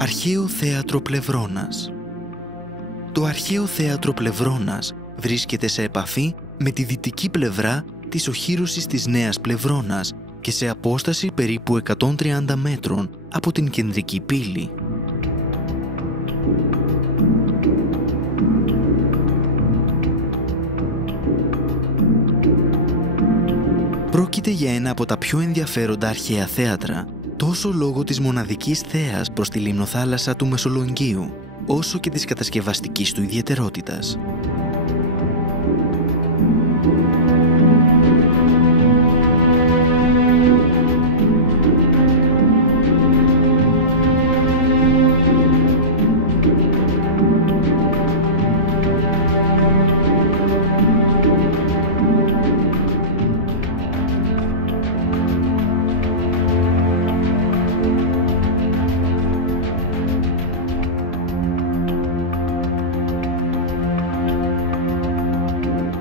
Αρχαίο θέατρο Πλευρώνας. Το αρχαίο θέατρο Πλευρώνας βρίσκεται σε επαφή με τη δυτική πλευρά της οχύρωσης της Νέας Πλευρώνας και σε απόσταση περίπου 130 μέτρων από την κεντρική πύλη. Πρόκειται για ένα από τα πιο ενδιαφέροντα αρχαία θέατρα, τόσο λόγω της μοναδικής θέας προς τη λιμνοθάλασσα του Μεσολογγίου, όσο και της κατασκευαστικής του ιδιαιτερότητας.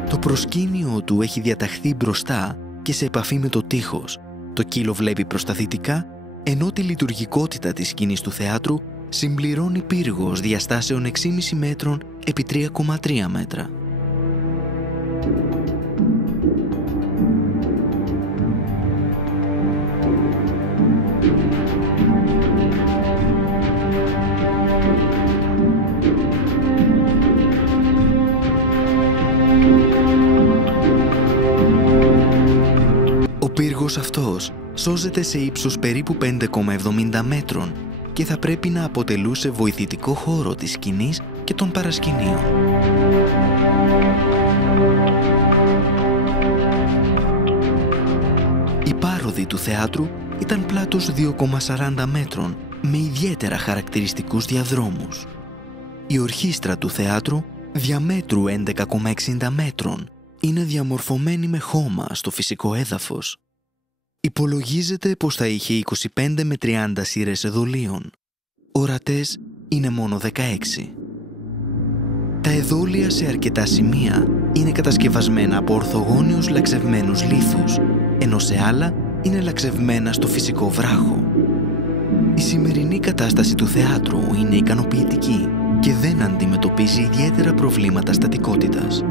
Το προσκήνιο του έχει διαταχθεί μπροστά και σε επαφή με το τείχος. Το κύλο βλέπει προς τα δυτικά, ενώ τη λειτουργικότητα της σκηνής του θεάτρου συμπληρώνει πύργος διαστάσεων 6,5 μέτρων επί 3,3 μέτρα. Ο πύργος αυτός σώζεται σε ύψος περίπου 5,70 μέτρων και θα πρέπει να αποτελούσε βοηθητικό χώρο της σκηνής και των παρασκηνίων. Η πάροδη του θεάτρου ήταν πλάτος 2,40 μέτρων με ιδιαίτερα χαρακτηριστικούς διαδρόμους. Η ορχήστρα του θεάτρου διαμέτρου 11,60 μέτρων είναι διαμορφωμένη με χώμα στο φυσικό έδαφος. Υπολογίζεται πως θα είχε 25 με 30 σειρές εδωλίων. Ορατές είναι μόνο 16. Τα εδόλια σε αρκετά σημεία είναι κατασκευασμένα από ορθογώνιους λαξευμένους λίθους, ενώ σε άλλα είναι λαξευμένα στο φυσικό βράχο. Η σημερινή κατάσταση του θεάτρου είναι ικανοποιητική και δεν αντιμετωπίζει ιδιαίτερα προβλήματα στατικότητας.